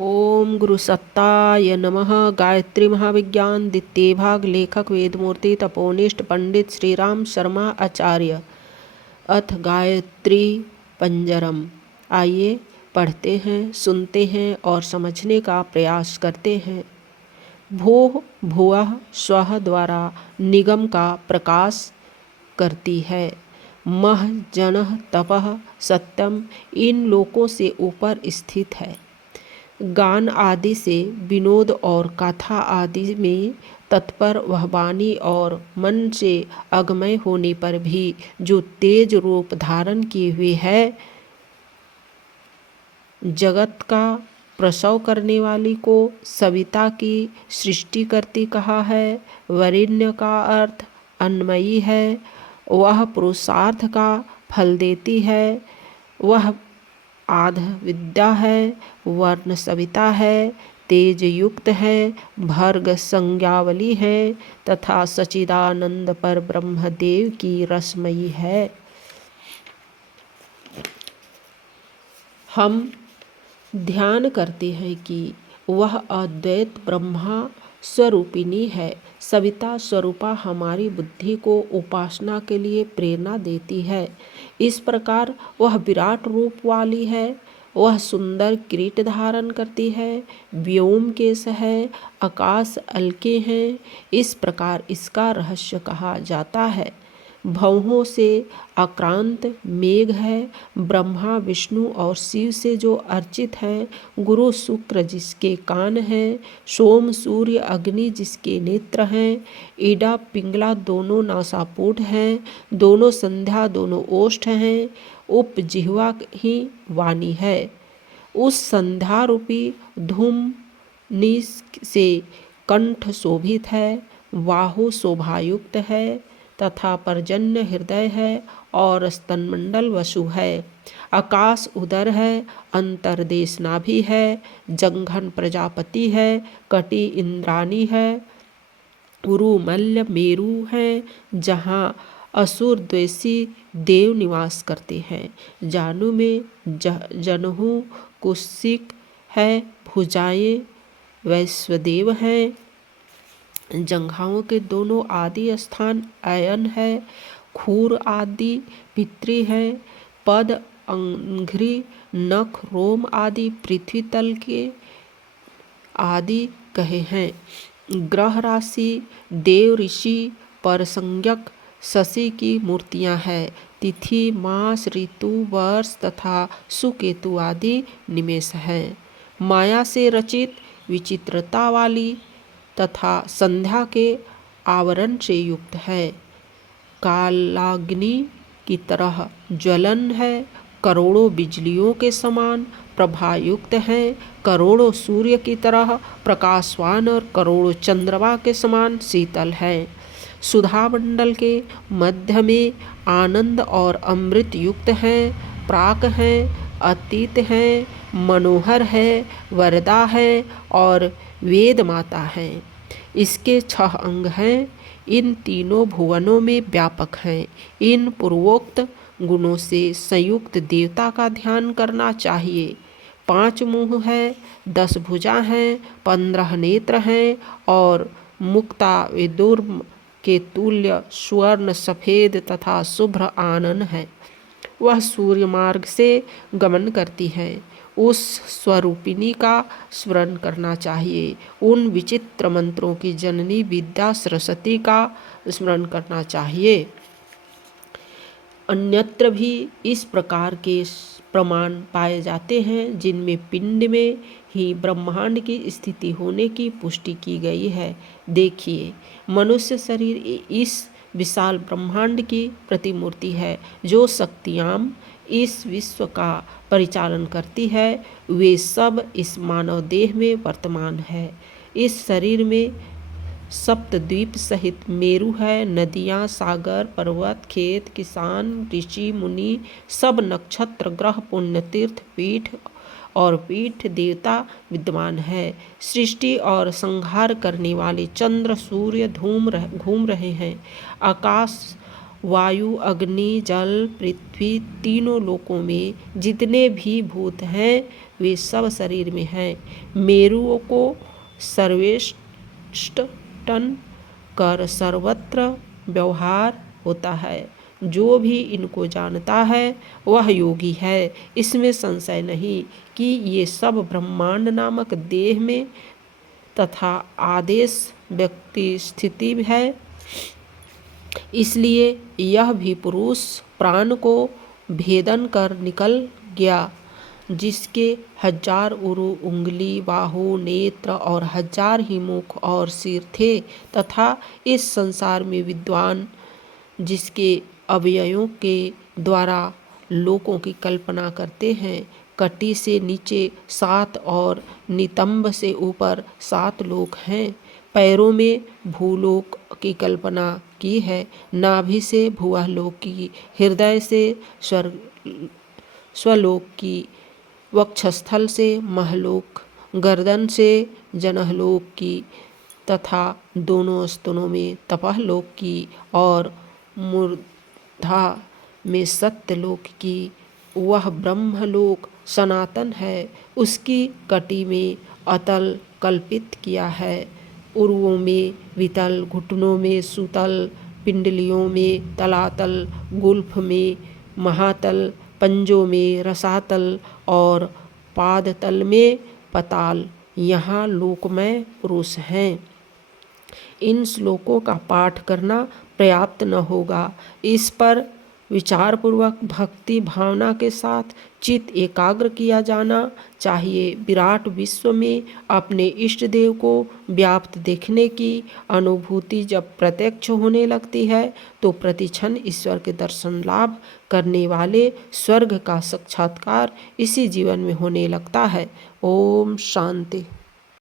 ओम गुरु सत्ताय नमः। गायत्री महाविज्ञान द्वितीय भाग। लेखक वेदमूर्ति तपोनिष्ठ पंडित श्रीराम शर्मा आचार्य। अथ गायत्री पंजरम। आइए पढ़ते हैं, सुनते हैं और समझने का प्रयास करते हैं। भूः भुवः स्वः द्वारा निगम का प्रकाश करती है। मह जनः तपः सत्यम इन लोकों से ऊपर स्थित है। गान आदि से विनोद और कथा आदि में तत्पर वह वाणी और मन से अगमय होने पर भी जो तेज रूप धारण किए हुए है, जगत का प्रसव करने वाली को सविता की सृष्टि करती कहा है। वरिण्य का अर्थ अन्नमयी है। वह पुरुषार्थ का फल देती है। वह आध विद्या है, वर्ण सविता है, तेज युक्त है, भर्ग संज्ञावली है तथा सचिदानंद पर ब्रह्मदेव की रसमयी है। हम ध्यान करते हैं कि वह अद्वैत ब्रह्मा स्वरूपिणी है। सविता स्वरूपा हमारी बुद्धि को उपासना के लिए प्रेरणा देती है। इस प्रकार वह विराट रूप वाली है। वह सुंदर किरीट धारण करती है। व्योम केश है, आकाश अलके हैं। इस प्रकार इसका रहस्य कहा जाता है। भवों से आक्रांत मेघ है। ब्रह्मा विष्णु और शिव से जो अर्चित है। गुरु शुक्र जिसके कान हैं, सोम सूर्य अग्नि जिसके नेत्र हैं, ईडा पिंगला दोनों नासापुट हैं, दोनों संध्या दोनों ओष्ठ हैं, उप जिह्वा ही वाणी है। उस संध्या रूपी धूम निस से कंठ शोभित है, बाहु शोभायुक्त है तथा पर्जन्य हृदय है और स्तनमंडल वसु है। आकाश उदर है, अंतरदेश नाभि है, जंघन प्रजापति है, कटी इंद्राणी है, उरुमल्य मेरु है जहाँ असुर द्वेषी देव निवास करते हैं। जानू में जनहु कुशिक है, भुजाएं वैश्वदेव हैं। जंघाओं के दोनों आदि स्थान अयन है। खूर आदि पितृ है। पद अंघ्रि नख रोम आदि पृथ्वी तल के आदि कहे हैं। ग्रह राशि देव ऋषि परसंज्ञक शशि की मूर्तियां हैं। तिथि मास ऋतु वर्ष तथा सुकेतु आदि निमेष हैं। माया से रचित विचित्रता वाली तथा संध्या के आवरण से युक्त है। कालाग्नि की तरह ज्वलन है। करोड़ों बिजलियों के समान प्रभायुक्त हैं। करोड़ों सूर्य की तरह प्रकाशवान और करोड़ों चंद्रमा के समान शीतल है। सुधा मंडल के मध्य में आनंद और अमृत युक्त हैं। प्राक है, अतीत है, मनोहर है, वरदा है और वेद माता है। इसके 6 अंग हैं। इन तीनों भुवनों में व्यापक हैं। इन पूर्वोक्त गुणों से संयुक्त देवता का ध्यान करना चाहिए। 5 मुँह है, 10 भुजा हैं, 15 नेत्र हैं और मुक्ता विदुर्म के तुल्य स्वर्ण सफेद तथा शुभ्र आनन है। वह सूर्य मार्ग से गमन करती है। उस स्वरूपिणी का स्मरण करना चाहिए। उन विचित्र मंत्रों की जननी विद्या सरस्वती का स्मरण करना चाहिए। अन्यत्र भी इस प्रकार के प्रमाण पाए जाते हैं जिनमें पिंड में ही ब्रह्मांड की स्थिति होने की पुष्टि की गई है। देखिए, मनुष्य शरीर इस विशाल ब्रह्मांड की प्रतिमूर्ति है। जो शक्तियाँ इस विश्व का परिचालन करती है वे सब इस मानव देह में वर्तमान है। इस शरीर में सप्तद्वीप सहित मेरु है। नदियाँ, सागर, पर्वत, खेत, किसान, ऋषि, मुनि, सब नक्षत्र, ग्रह, पुण्यतीर्थ, पीठ और पीठ देवता विद्यमान है। सृष्टि और संहार करने वाले चंद्र सूर्य घूम रहे हैं। आकाश, वायु, अग्नि, जल, पृथ्वी तीनों लोकों में जितने भी भूत हैं वे सब शरीर में हैं। मेरुओं को सर्वेष्टन कर सर्वत्र व्यवहार होता है। जो भी इनको जानता है वह योगी है। इसमें संशय नहीं कि ये सब ब्रह्मांड नामक देह में तथा आदेश व्यक्ति स्थिति है। इसलिए यह भी पुरुष प्राण को भेदन कर निकल गया, जिसके 1000 उरु, उंगली, बाहु, नेत्र और 1000 ही मुख और सिर थे, तथा इस संसार में विद्वान जिसके अवयवों के द्वारा लोकों की कल्पना करते हैं। कटी से नीचे 7 और नितंब से ऊपर 7 लोक हैं। पैरों में भूलोक की कल्पना की है, नाभि से भुवलोक की, हृदय से स्वलोक की, वक्षस्थल से महलोक, गर्दन से जनहलोक की तथा दोनों स्तनों में तपहलोक की और मूर्धा में सत्यलोक की। वह ब्रह्मलोक सनातन है, उसकी कटी में अतल कल्पित किया है। उरुओं में वितल, घुटनों में सुतल, पिंडलियों में तलातल, गुल्फ में महातल, पंजों में रसातल और पादतल में पताल यहाँ लोकमय पुरुष हैं। इन श्लोकों का पाठ करना पर्याप्त न होगा। इस पर विचारपूर्वक भक्ति भावना के साथ चित्त एकाग्र किया जाना चाहिए। विराट विश्व में अपने इष्ट देव को व्याप्त देखने की अनुभूति जब प्रत्यक्ष होने लगती है तो प्रतिक्षण ईश्वर के दर्शन लाभ करने वाले स्वर्ग का साक्षात्कार इसी जीवन में होने लगता है। ओम शांति।